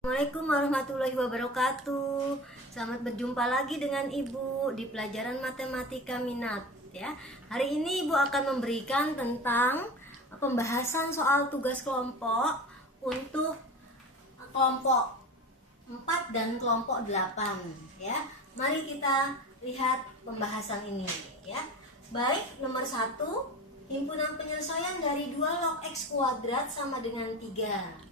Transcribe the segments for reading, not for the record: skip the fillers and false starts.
Assalamualaikum warahmatullahi wabarakatuh. Selamat berjumpa lagi dengan Ibu di pelajaran matematika minat ya. Hari ini Ibu akan memberikan tentang pembahasan soal tugas kelompok untuk kelompok 4 dan kelompok 8 ya. Mari kita lihat pembahasan ini ya. Baik, nomor 1, himpunan penyelesaian dari 2 log x kuadrat sama dengan 3.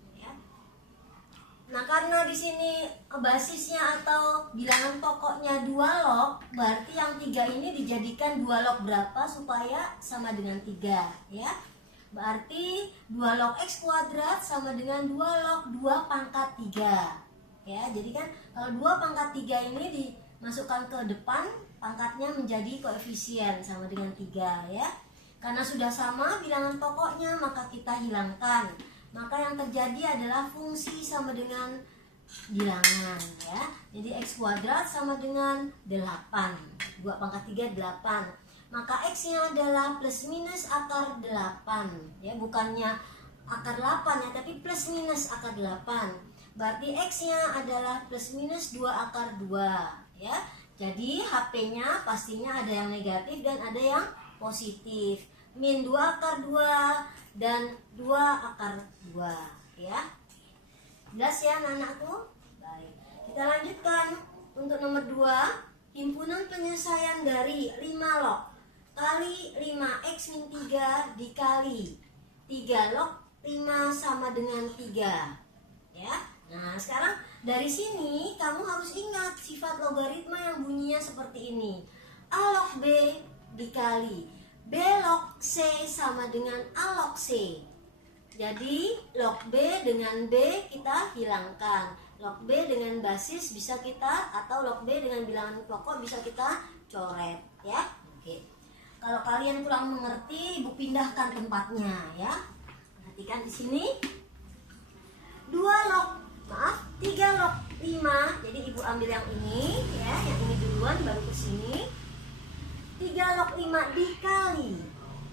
Nah, karena di sini basisnya atau bilangan pokoknya 2 log, berarti yang 3 ini dijadikan 2 log berapa supaya sama dengan 3 ya. Berarti 2 log x kuadrat sama dengan 2 log 2 pangkat 3 ya. Jadi kan kalau 2 pangkat 3 ini dimasukkan ke depan, pangkatnya menjadi koefisien sama dengan 3 ya. Karena sudah sama bilangan pokoknya, maka kita hilangkan. Maka yang terjadi adalah fungsi sama dengan bilangan ya. Jadi x kuadrat sama dengan 8. 2 pangkat 3 8. Maka x-nya adalah plus minus akar 8 ya, bukannya akar 8 ya, tapi plus minus akar 8. Berarti x-nya adalah plus minus 2 akar 2 ya. Jadi HP-nya pastinya ada yang negatif dan ada yang positif. Min 2 akar 2 dan 2 akar 2 ya. Jelas ya anak-anakku? Baik. Kita lanjutkan untuk nomor 2, himpunan penyelesaian dari 5 log kali 5x min 3 dikali 3 log 5 sama dengan 3 ya. Nah, sekarang dari sini kamu harus ingat sifat logaritma yang bunyinya seperti ini. A log B dikali B log C sama dengan A log C. Jadi log B dengan B kita hilangkan. Log B dengan basis bisa kita, atau log B dengan bilangan pokok bisa kita coret ya. Oke. Kalau kalian kurang mengerti, Ibu pindahkan tempatnya ya. Perhatikan di sini. 3 log 5. Jadi Ibu ambil yang ini ya, yang ini duluan baru ke sini. 3 log 5 dikali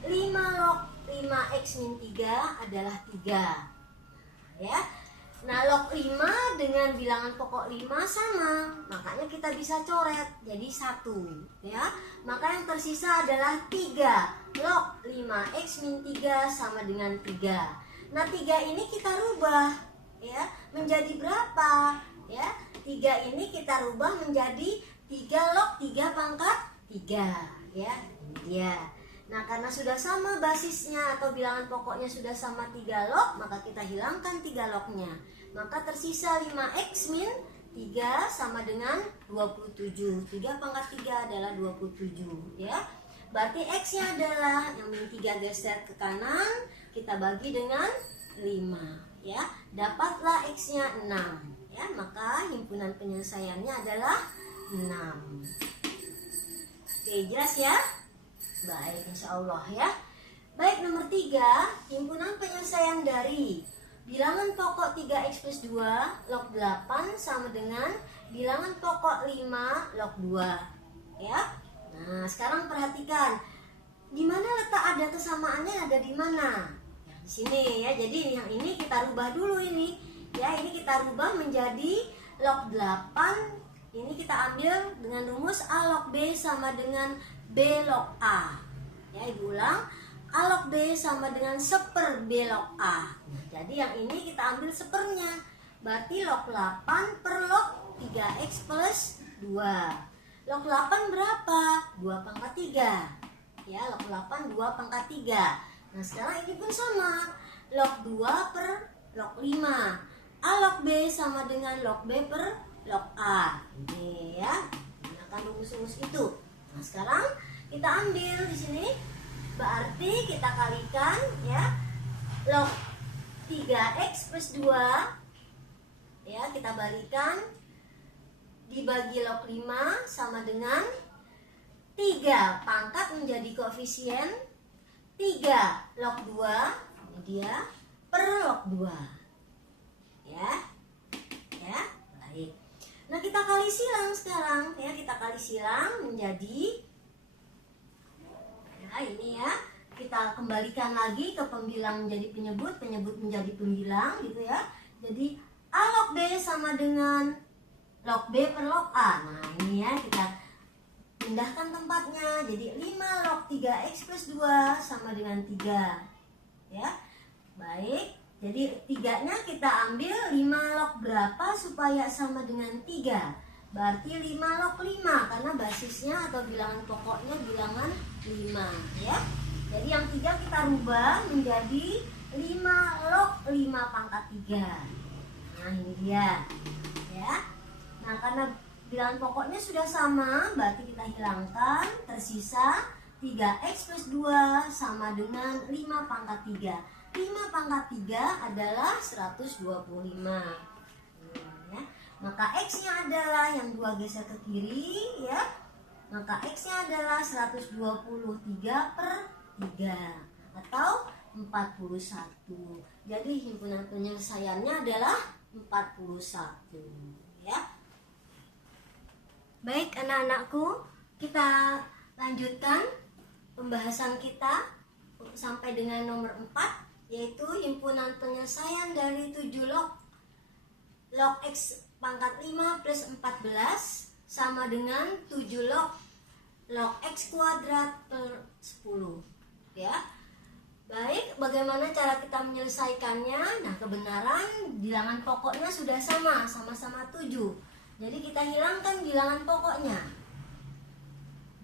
5 log 5x min 3 adalah 3 ya. Nah, log 5 dengan bilangan pokok 5 sama, makanya kita bisa coret jadi 1 ya. Maka yang tersisa adalah 3 log 5x min 3 sama dengan 3. Nah, 3 ini kita rubah ya menjadi berapa ya. 3 ini kita rubah menjadi 3 log 3 pangkat 3 ya, ini dia. Nah, karena sudah sama basisnya atau bilangan pokoknya sudah sama 3 log, maka kita hilangkan 3 lognya. Maka tersisa 5x min 3 sama dengan 27. 3 pangkat 3 adalah 27 ya. Berarti x-nya adalah yang min 3 geser ke kanan, kita bagi dengan 5 ya. Dapatlah x-nya 6 ya. Maka himpunan penyelesaiannya adalah 6. Oke, jelas ya? Baik, insya Allah ya. Baik, nomor 3, himpunan penyelesaian dari bilangan pokok 3x plus 2 log 8 sama dengan bilangan pokok 5 log 2 ya. Nah, sekarang perhatikan di mana letak ada kesamaannya, ada di mana? Di sini ya. Jadi yang ini kita rubah dulu ini ya. Ini kita rubah menjadi log 8. Ini kita ambil dengan rumus A log B sama dengan B log A. Ya, Ibu ulang. A log B sama dengan seper B log A. Nah, jadi yang ini kita ambil sepernya. Berarti log 8 per log 3x plus 2. Log 8 berapa? 2 pangkat 3. Ya, log 8 2 pangkat 3. Nah, sekarang ini pun sama. Log 2 per log 5. A log B sama dengan log B per log A. Ini ya, gunakan rumus-rumus itu. Nah, sekarang kita ambil di sini, berarti kita kalikan ya, log 3x plus 2 ya, kita balikan dibagi log 5 sama dengan 3 pangkat menjadi koefisien 3 log 2, ini dia, per log 2 ya. Ya, baik. Nah, kita kali silang sekarang ya, kita kali silang menjadi ya, ini ya. Kita kembalikan lagi ke pembilang menjadi penyebut, penyebut menjadi pembilang gitu ya. Jadi A log B log B sama dengan log B per log A. Nah ini ya, kita pindahkan tempatnya. Jadi 5 log 3x plus 2 sama dengan 3. Ya, baik. Jadi 3-nya kita ambil 5 log berapa supaya sama dengan 3. Berarti 5 log 5, karena basisnya atau bilangan pokoknya bilangan 5 ya. Jadi yang 3 kita rubah menjadi 5 log 5 pangkat 3. Nah ini dia ya. Nah karena bilangan pokoknya sudah sama, berarti kita hilangkan, tersisa 3x plus 2 sama dengan 5 pangkat 3. 5 pangkat 3 adalah 125 ya. Maka x-nya adalah yang 2 geser ke kiri ya. Maka x-nya adalah 123 per 3 atau 41. Jadi himpunan penyelesaiannya adalah 41 ya. Baik anak-anakku, kita lanjutkan pembahasan kita sampai dengan nomor 4, yaitu himpunan penyelesaian dari 7 log x pangkat 5 plus 14 sama dengan 7 log x kuadrat per 10 ya. Baik, bagaimana cara kita menyelesaikannya? Nah, kebenaran bilangan pokoknya sudah sama-sama 7. Jadi kita hilangkan bilangan pokoknya.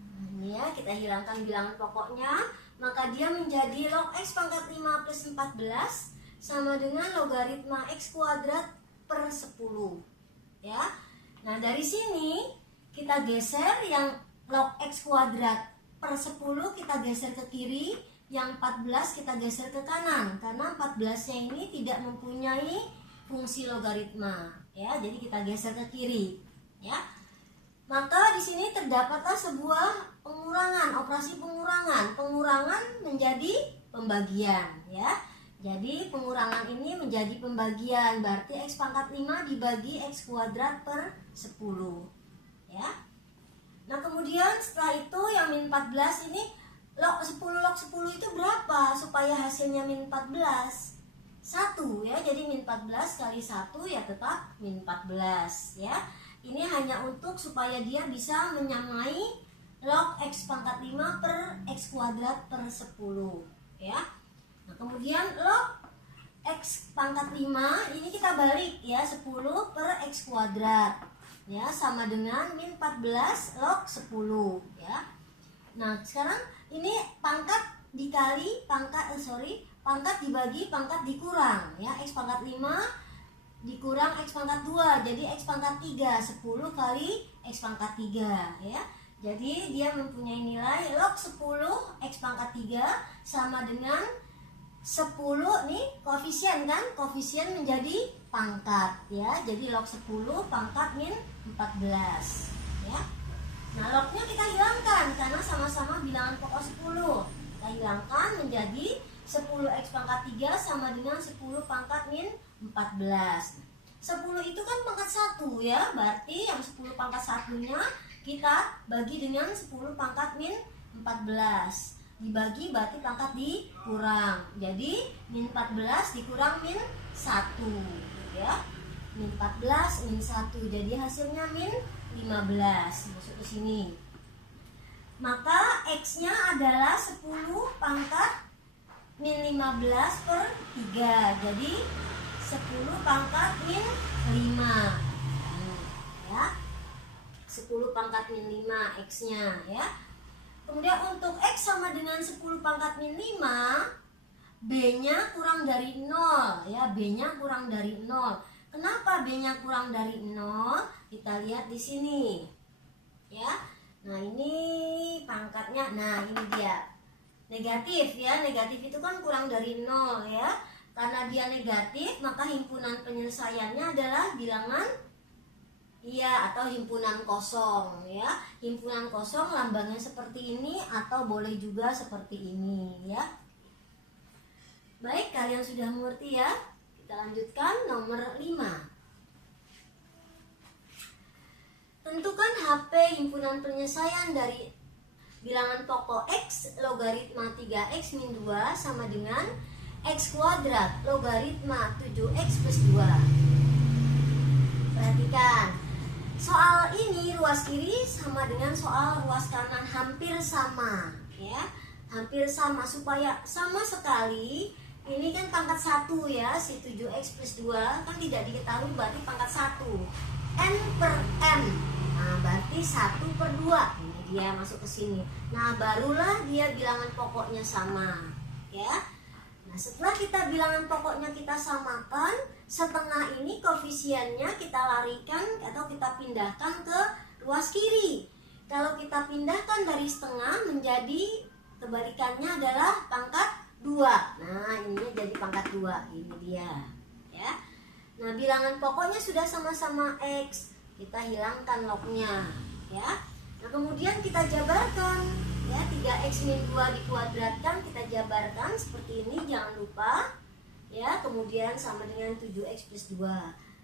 Nah, ini ya, kita hilangkan bilangan pokoknya, maka dia menjadi log x pangkat 5 plus 14 sama dengan logaritma x kuadrat per 10 ya. Nah dari sini kita geser yang log x kuadrat per 10 kita geser ke kiri, yang 14 kita geser ke kanan karena 14-nya ini tidak mempunyai fungsi logaritma ya. Jadi kita geser ke kiri ya. Maka di sini terdapatlah sebuah pengurangan, operasi pengurangan. Pengurangan menjadi pembagian ya. Jadi pengurangan ini menjadi pembagian, berarti x pangkat 5 dibagi x kuadrat per 10 ya. Nah kemudian setelah itu yang min 14 ini log 10 itu berapa supaya hasilnya min 14? 1 ya. Jadi min 14 kali 1 ya tetap min 14 ya. Ini hanya untuk supaya dia bisa menyamai log x pangkat 5 per x kuadrat per 10 ya. Nah, kemudian log x pangkat 5 ini kita balik ya, 10 per x kuadrat ya sama dengan min 14 log 10 ya. Nah sekarang ini pangkat dikali pangkat pangkat dibagi pangkat dikurang ya. X pangkat 5 dikurang x pangkat 2, jadi x pangkat 3, 10 kali x pangkat 3 ya. Jadi dia mempunyai nilai log 10 x pangkat 3 sama dengan 10 nih koefisien kan, koefisien menjadi pangkat ya. Jadi log 10 pangkat min 14 ya. Nah lognya kita hilangkan karena sama-sama bilangan pokok 10. Kita hilangkan menjadi 10x pangkat 3 sama dengan 10 pangkat min 14. 10 itu kan pangkat 1 ya, berarti yang 10 pangkat 1-nya kita bagi dengan 10 pangkat min 14. Dibagi berarti pangkat dikurang. Jadi min 14 dikurang min 1 ya. Min 14 min 1. Jadi hasilnya min 15. Masuk ke sini. Maka x-nya adalah 10 pangkat min 15 per 3. Jadi 10 pangkat min 5 ya. 10 pangkat min 5 x-nya ya. Kemudian untuk x sama dengan 10 pangkat min 5, b-nya kurang dari 0 ya, b-nya kurang dari 0. Kenapa b-nya kurang dari 0? Kita lihat di sini. Ya. Nah, ini pangkatnya. Nah, ini dia. Negatif ya. Negatif itu kan kurang dari 0 ya. Karena dia negatif, maka himpunan penyelesaiannya adalah bilangan atau himpunan kosong ya. Himpunan kosong lambangnya seperti ini atau boleh juga seperti ini ya. Baik, kalian sudah mengerti ya. Kita lanjutkan nomor 5. Tentukan HP himpunan penyelesaian dari bilangan pokok x logaritma 3x min 2 sama dengan x kuadrat logaritma 7x plus 2. soal ini ruas kiri sama dengan soal ruas kanan hampir sama ya, hampir sama. Supaya sama sekali, ini kan pangkat 1 ya, si 7x plus 2 kan tidak diketahui, berarti pangkat 1 n per m. Nah berarti 1 per 2, ini dia masuk ke sini. Nah barulah dia bilangan pokoknya sama ya. Nah setelah kita bilangan pokoknya kita samakan, setengah ini koefisiennya kita larikan atau kita pindahkan ke ruas kiri. Kalau kita pindahkan dari setengah menjadi kebalikannya adalah pangkat 2. Nah ini jadi pangkat 2, ini dia ya. Nah bilangan pokoknya sudah sama-sama x, kita hilangkan lognya ya. Nah kemudian kita jabarkan ya, 3x min 2 dikuadratkan, kita jabarkan seperti ini, jangan lupa ya. Kemudian sama dengan 7x plus 2.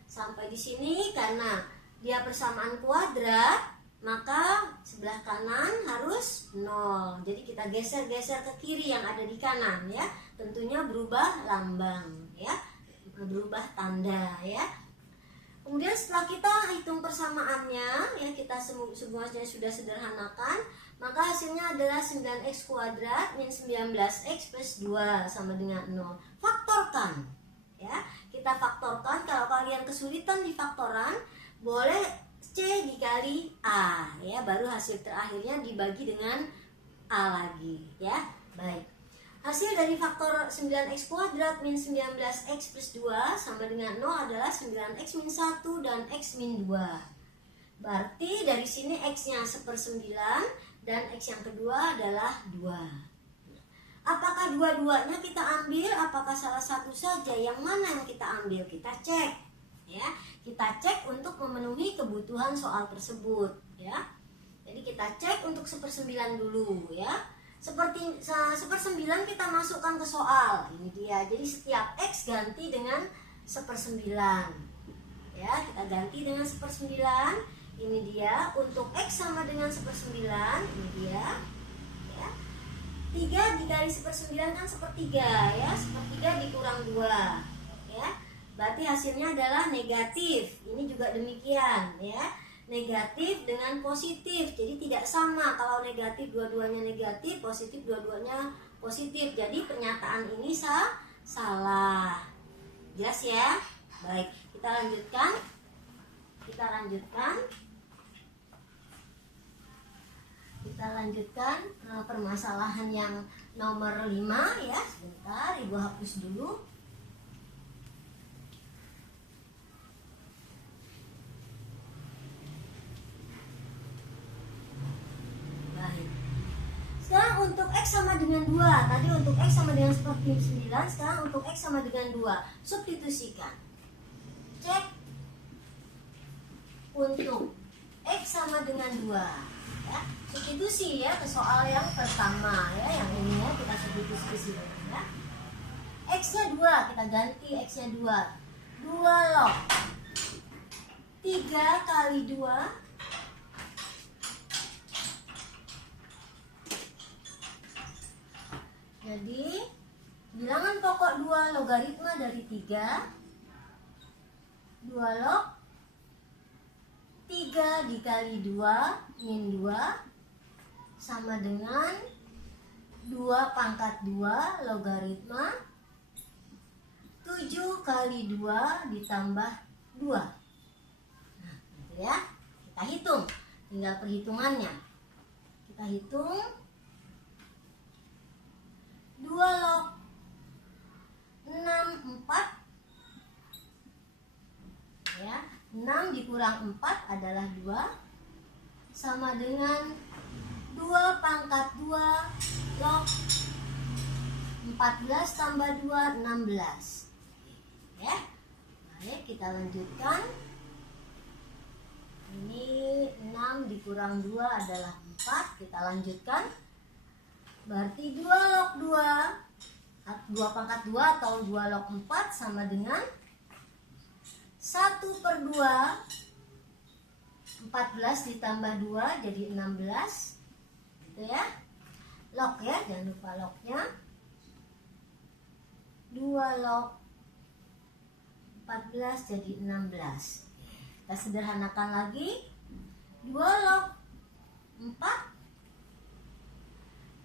Sampai di sini karena dia persamaan kuadrat, maka sebelah kanan harus 0. Jadi kita geser-geser ke kiri yang ada di kanan ya. Tentunya berubah lambang ya, berubah tanda ya. Kemudian setelah kita hitung persamaannya ya, kita semuanya sudah sederhanakan, maka hasilnya adalah 9x kuadrat min 19x plus 2 sama dengan 0. Faktorkan ya, kita faktorkan. Kalau kalian kesulitan di faktoran, boleh C dikali A ya, baru hasil terakhirnya dibagi dengan A lagi ya. Baik, hasil dari faktor 9x kuadrat min 19x plus 2 sama dengan 0 adalah 9x min 1 dan x min 2. Berarti dari sini x-nya 1/9 dan x yang kedua adalah 2. Apakah dua-duanya kita ambil? Apakah salah satu saja? Yang mana yang kita ambil? Kita cek ya. Kita cek untuk memenuhi kebutuhan soal tersebut ya. Jadi kita cek untuk 1/9 dulu ya. Seperti 1/9 kita masukkan ke soal. Ini dia. Jadi setiap x ganti dengan 1/9 ya. Kita ganti dengan 1/9. Ini dia. Untuk x sama dengan 1/9. Ini dia ya. 3 dikali 1/9 kan 1/3 ya. 1/3 dikurang 2 ya. Berarti hasilnya adalah negatif. Ini juga demikian ya. Negatif dengan positif, jadi tidak sama. Kalau negatif dua-duanya negatif, positif dua-duanya positif. Jadi pernyataan ini salah. Jelas ya? Baik, kita lanjutkan. Kita lanjutkan permasalahan yang nomor 5 ya. Sebentar, Ibu hapus dulu. Sekarang untuk x sama dengan 2. Tadi untuk x sama dengan 1/9. Sekarang untuk x sama dengan 2. Substitusikan. Cek untuk x sama dengan 2 ya. Substitusi ya ke soal yang pertama ya. Yang ini ya, kita substitusi di sini ya. X-nya 2, kita ganti x-nya 2. 2 log 3 kali 2 jadi bilangan pokok 2 logaritma dari 3. 2 log 3 dikali 2 min 2 sama dengan 2 pangkat 2 logaritma 7 kali 2 ditambah 2. Nah gitu ya. Kita hitung, tinggal perhitungannya. Kita hitung 2 log 6 4 ya. 6 dikurang 4 adalah 2 sama dengan 2 pangkat 2 log 14 tambah 2 16 ya. Baik, kita lanjutkan. Ini 6 dikurang 2 adalah 4. Kita lanjutkan. Berarti 2 log 2 pangkat 2 atau 2 log 4 sama dengan 1/2 14 ditambah 2 jadi 16 gitu ya. Log ya, jangan lupa lognya. 2 log 14 jadi 16. Kita sederhanakan lagi. 2 log 4.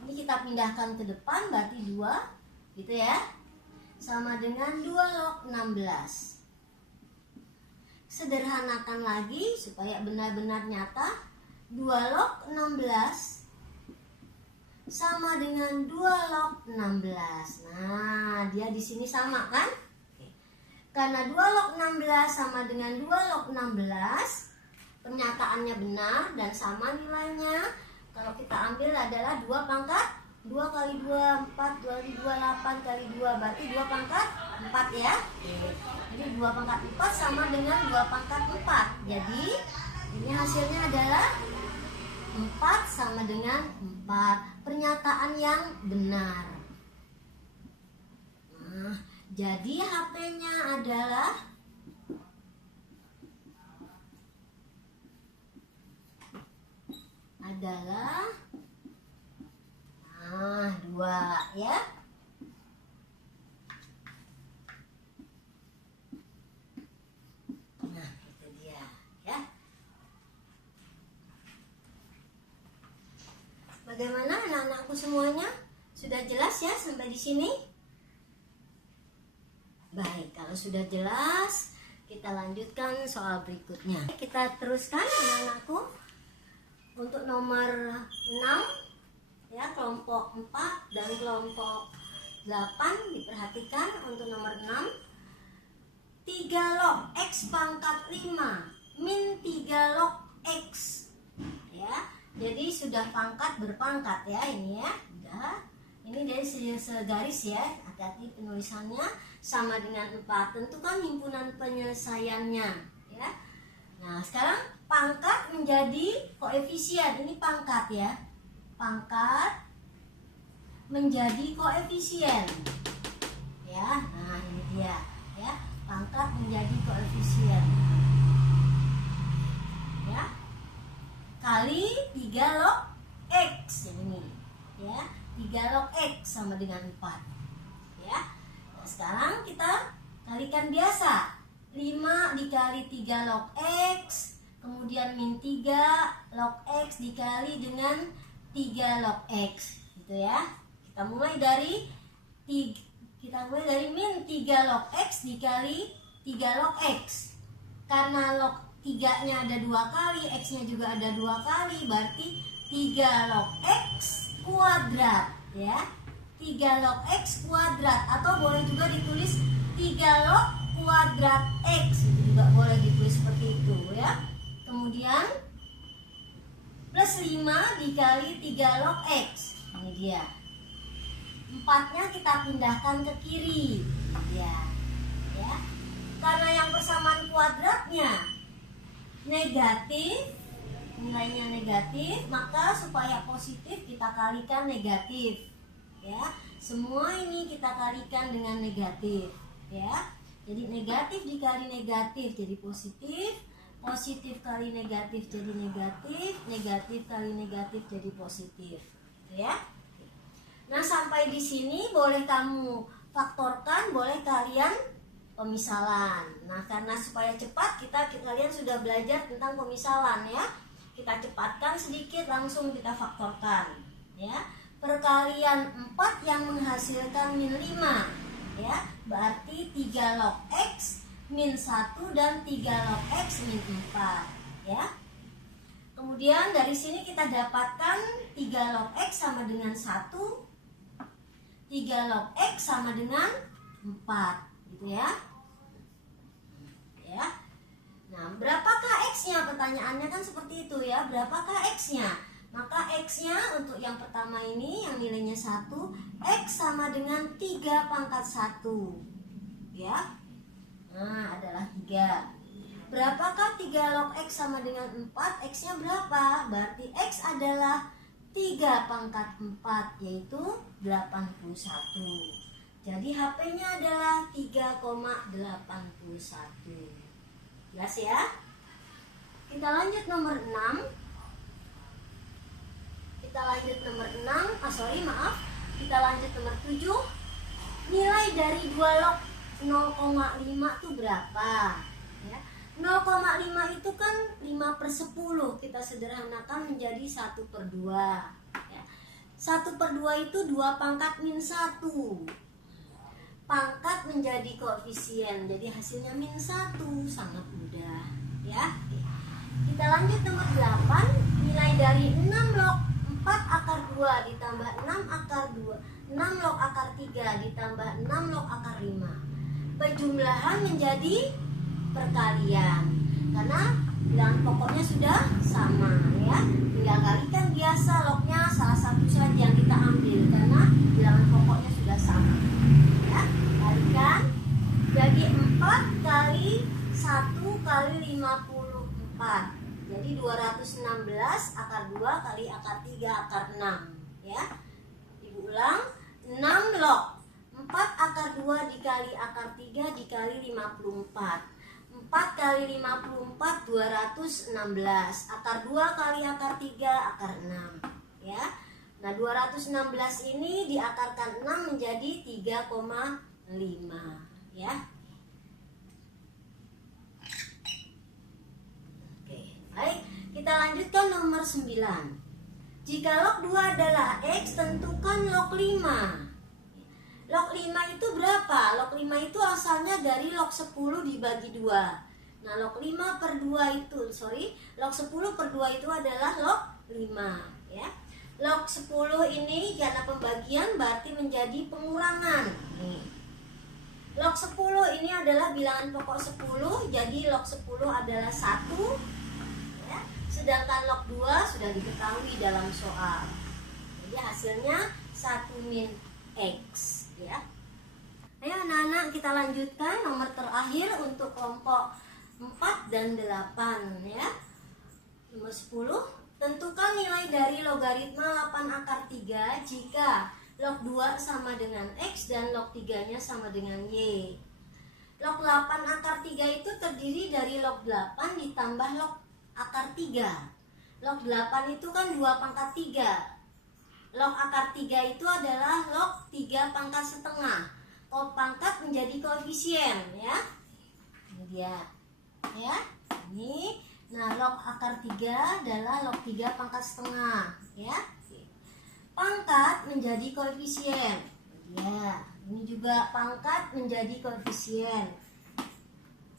Ini kita pindahkan ke depan, berarti 2 gitu ya. Sama dengan 2 log 16. Sederhanakan lagi supaya benar-benar nyata. 2 log 16 sama dengan 2 log 16. Nah, dia di sini sama kan? Karena 2 log 16 sama dengan 2 log 16, pernyataannya benar dan sama nilainya. Kalau kita ambil adalah 2 pangkat 2 kali 2, 4, 2 kali 2, 8 kali 2, berarti 2 pangkat 4 ya. Jadi 2 pangkat 4 sama dengan 2 pangkat 4. Jadi ini hasilnya adalah 4 sama dengan 4. Pernyataan yang benar. Nah, jadi HP-nya adalah nah 2 ya. Nah, itu dia ya. Bagaimana anak-anakku semuanya? Sudah jelas ya sampai di sini? Baik, kalau sudah jelas, kita lanjutkan soal berikutnya. Kita teruskan anak-anakku. Untuk nomor 6 ya, kelompok 4 dan kelompok 8 diperhatikan. Untuk nomor 6, 3 log X pangkat 5 min 3 log X ya. Jadi sudah pangkat berpangkat ya ini ya. Udah. Ini dari segaris ya. Hati-hati penulisannya. Sama dengan 4. Tentukan himpunan penyelesaiannya ya. Nah, sekarang pangkat menjadi koefisien. Ini pangkat ya. Pangkat menjadi koefisien. Ya. Nah, ini dia ya. Pangkat menjadi koefisien. Ya. Kali 3 log X ini. Ya. 3 log X sama dengan 4. Ya. Nah, sekarang kita kalikan biasa. 5 dikali 3 log X, kemudian min 3 log X dikali dengan 3 log X gitu ya. Kita mulai dari min 3 log X dikali 3 log X. Karena log 3-nya ada 2 kali, X-nya juga ada 2 kali, berarti 3 log X kuadrat ya. 3 log X kuadrat, atau boleh juga ditulis 3 log kuadrat X, itu juga boleh ditulis seperti itu ya. Kemudian plus 5 dikali 3 log X. Ini dia. 4-nya kita pindahkan ke kiri ya. Ya. Karena yang persamaan kuadratnya negatif, nilainya negatif, maka supaya positif kita kalikan negatif ya. Semua ini kita kalikan dengan negatif ya. Jadi negatif dikali negatif jadi positif, positif kali negatif jadi negatif, negatif kali negatif jadi positif, gitu ya. Nah, sampai di sini boleh kamu faktorkan, boleh kalian pemisalan. Nah, karena supaya cepat kalian sudah belajar tentang pemisalan ya. Kita cepatkan sedikit, langsung kita faktorkan ya. Perkalian 4 yang menghasilkan min 5 ya, berarti 3 log X min 1 dan 3 log X min 4 ya. Kemudian dari sini kita dapatkan 3 log X sama dengan 1, 3 log X sama dengan 4 gitu ya. Ya. Nah, berapakah X-nya? Pertanyaannya kan seperti itu ya. Berapakah X-nya? Maka X-nya untuk yang pertama ini yang nilainya 1, X sama dengan 3 pangkat 1 ya. Nah, adalah 3. Berapakah 3 log X sama dengan 4? X-nya berapa? Berarti X adalah 3 pangkat 4, yaitu 81. Jadi HP-nya adalah 3,81. Jelas ya? Kita lanjut nomor 6. Kita lanjut nomor 6, kita lanjut nomor 7. Nilai dari 2 log 0,5 itu berapa? Ya. 0,5 itu kan 5/10, kita sederhanakan menjadi 1/2 ya. 1/2 itu 2 pangkat min 1. Pangkat menjadi koefisien, jadi hasilnya min 1, sangat mudah ya. Kita lanjut nomor 8, nilai dari 6 log 4 akar 2 ditambah 6 akar 2, 6 log akar 3 ditambah 6 log akar 5. Penjumlahan menjadi perkalian karena bilangan pokoknya sudah sama ya. Tinggal kalikan biasa, lognya salah satu saja yang kita ambil karena bilangan pokoknya sudah sama ya. Kalikan jadi 4 kali 1 kali 54, jadi 216 akar 2 kali akar 3 akar 6 ya. Ibu ulang, 6 log 4 akar 2 dikali akar 3 dikali 54. 4 kali 54 216, akar 2 kali akar 3 akar 6 ya. Nah 216 ini diakarkan 6 menjadi 3,5 ya. Oke, baik, kita lanjutkan nomor 9. Jika log 2 adalah X, tentukan log 5. Log 5 itu berapa? Log 5 itu asalnya dari log 10 dibagi 2. Nah, log 5/2 itu, log 10/2 itu adalah log 5 ya. Log 10 ini karena pembagian berarti menjadi pengurangan. Nih. Log 10 ini adalah bilangan pokok 10, jadi log 10 adalah 1 ya. Sedangkan log 2 sudah diketahui dalam soal. Jadi hasilnya 1 min X ya. Ayo anak-anak, kita lanjutkan nomor terakhir untuk kelompok 4 dan 8 ya. Nomor 10, tentukan nilai dari logaritma 8 akar 3 jika log 2 sama dengan X dan log 3-nya sama dengan Y. Log 8 akar 3 itu terdiri dari log 8 ditambah log akar 3. Log 8 itu kan 2 pangkat 3. Log akar 3 itu adalah log 3 pangkat setengah. Kalau pangkat menjadi koefisien ya. Ini dia. Ya. Ini. Nah, log akar 3 adalah log 3 pangkat setengah ya. Pangkat menjadi koefisien. Ya. Ini juga pangkat menjadi koefisien.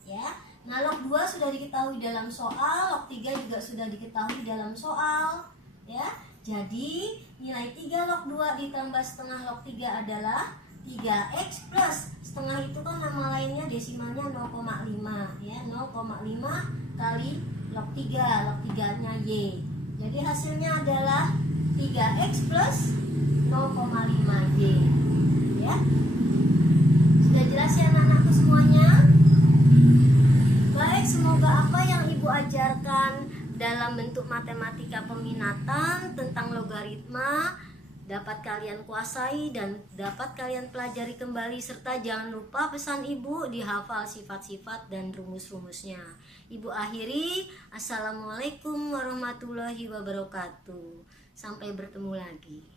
Ya. Nah, log 2 sudah diketahui dalam soal, log 3 juga sudah diketahui dalam soal ya. Jadi nilai 3 log 2 ditambah setengah log 3 adalah 3x plus setengah itu kan nama lainnya desimalnya 0,5 ya. 0,5 kali log 3, log 3-nya Y. Jadi hasilnya adalah 3x plus 0,5Y ya. Sudah jelas ya anak-anakku semuanya? Baik, semoga apa yang Ibu ajarkan dalam bentuk matematika peminatan tentang logaritma dapat kalian kuasai dan dapat kalian pelajari kembali, serta jangan lupa pesan Ibu dihafal sifat-sifat dan rumus-rumusnya. Ibu akhiri, Assalamualaikum warahmatullahi wabarakatuh. Sampai bertemu lagi.